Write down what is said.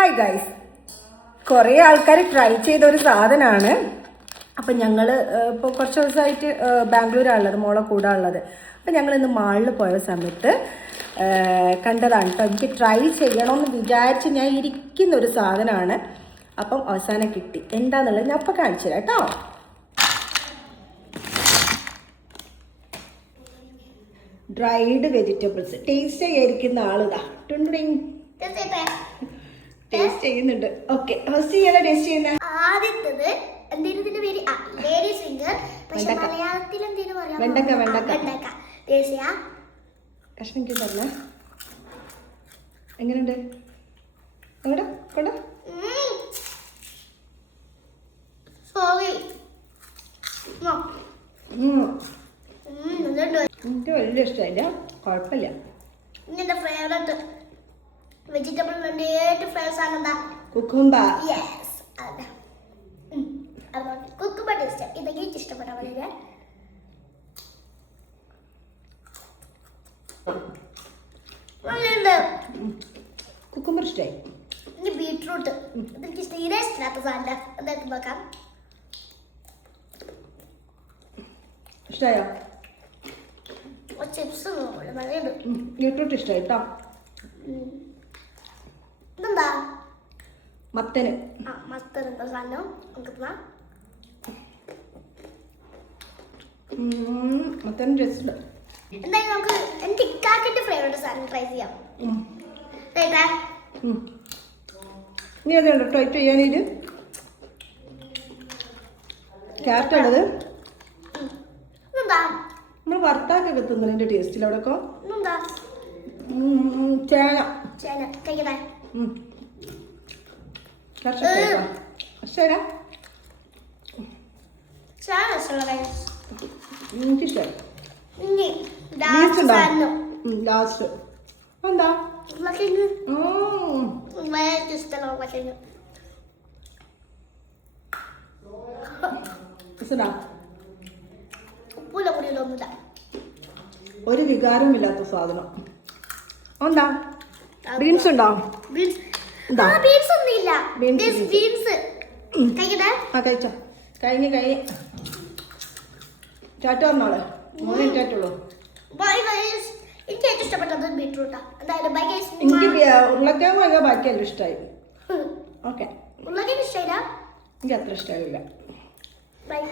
Hi guys, കുറേ ആൾക്കാർ try ചെയ്ത ഒരു സാധനമാണ്. അപ്പം ഞങ്ങൾ ഇപ്പോൾ കുറച്ച് ദിവസമായിട്ട് ബാംഗ്ലൂരാണുള്ളത്, മോളെ കൂടെ ഉള്ളത്. അപ്പം ഞങ്ങൾ ഇന്ന് മാളിൽ പോയ സമയത്ത് കണ്ടതാണ് കേട്ടോ. എനിക്ക് ട്രൈ ചെയ്യണമെന്ന് വിചാരിച്ച് ഞാൻ ഇരിക്കുന്ന ഒരു സാധനമാണ്. അപ്പം അവസാനം കിട്ടി. എന്താണെന്നുള്ളത് ഞാൻ അപ്പം കാണിച്ചു തരാം കേട്ടോ. ഡ്രൈഡ് വെജിറ്റബിൾസ് ടേസ്റ്റ് ചെയ്യാതിരിക്കുന്ന ആളിതാ ടേസ്റ്റ് ചെയ്യുന്നുണ്ട്. ഓക്കെ, ഫസ്റ്റ് ചെയ്യാൻ ടേസ്റ്റ് ചെയ്യുന്ന ആദ്യത്തത് എന്തിന്റെ പേര് ലേഡീസ് ഫിംഗർ, പക്ഷെ മലയാളത്തിൽ എന്തിനു പറയാ? വെണ്ടക്ക. വെണ്ടക്ക കഷ്ണം പറഞ്ഞ എങ്ങനെയുണ്ട്? എവിടെ കൊണ്ട സോറി എനിക്ക് വലിയ ഇഷ്ടമായില്ല, കുഴപ്പമില്ല. ഇങ്ങനത്തെ ഫേവറേറ്റ് വെജിറ്റബിൾ ഏറ്റവും ഫേവറേറ്റ് ആണ് എന്താ? കുക്കുംബർ. യെസ്, അതെ. അതുകൊണ്ട് കുക്കുംബർ ടേസ്റ്റ് ഇതൊക്കെ എനിക്ക് ഇഷ്ടപ്പെട്ട പോലെ. കുക്കുംബർ ഇഷ്ടമായി. ഇനി ബീട്രൂട്ട് ഇതെനിക്ക് തീരെ ഇഷ്ടമില്ലാത്ത സാധനം. എന്തായിട്ട് നോക്കാം. ഇഷ്ടമായോ? ചിപ്സ് നല്ലത്. ബീട്രൂട്ട് ഇഷ്ടമായി കേട്ടോ. ഇതെന്താ? മത്തന്. മത്തൻ എന്താ സാധനം? നമുക്ക് മത്തന് ടേസ്റ്റ് ഉണ്ട്. എന്തായാലും നമുക്ക് എൻ്റെ ഇക്കാക്കിന്റെ ഫേവറേറ്റ് സാധനം ട്രൈ ചെയ്യാം. നീ അതുണ്ട് ട്രൈ ചെയ്യാനിത് ക്യാരറ്റ് ഉള്ളത്. എന്താ നമ്മൾ വറുത്താക്കൊക്കെ തിന്നതിൻ്റെ ടേസ്റ്റിൽ അവിടെയൊക്കെ. എന്താ? ചേന. ചേന കഴിക്കട്ടെ. ഇഷ്ടമായില്ല? ചേന ഇഷ്ടമുള്ള എനിക്കിഷ്ടമായി. ഇനി സാധനം ലാസ്റ്റ് എന്താ? ഉരുളക്കിഴങ്ങ്. ഭയങ്കര ഇഷ്ടമുള്ള ഉരുളക്കിഴങ്ങ്. ഉപ്പുല പൊടിയിലൊന്നുമില്ല. ഒരു വികാരമില്ലാത്ത സാധനം. എന്താ? ബീൻസ് ഉണ്ടോ? ബീൻസ് ഒന്നുമില്ല. ബീൻസ് കഴിക്കട്ടെ. കഴിച്ചോ. കഴിഞ്ഞ് ചാറ്റ പറഞ്ഞോളെ. മോനെ ചാറ്റുള്ളൂ. എനിക്ക് ഏറ്റവും ഇഷ്ടപ്പെട്ടത് ബീട്രൂട്ടാ. എന്തായാലും എനിക്ക് ഉരുളക്കിഴങ്ങ് വാങ്ങിയാൽ ബാക്കിയെല്ലാം ഇഷ്ടമായി. ഓക്കെ, ഉരുളക്കിഴങ്ങ് ഇഷ്ടമില്ല. എനിക്ക് അത്ര ഇഷ്ടമായില്ല. ബൈ.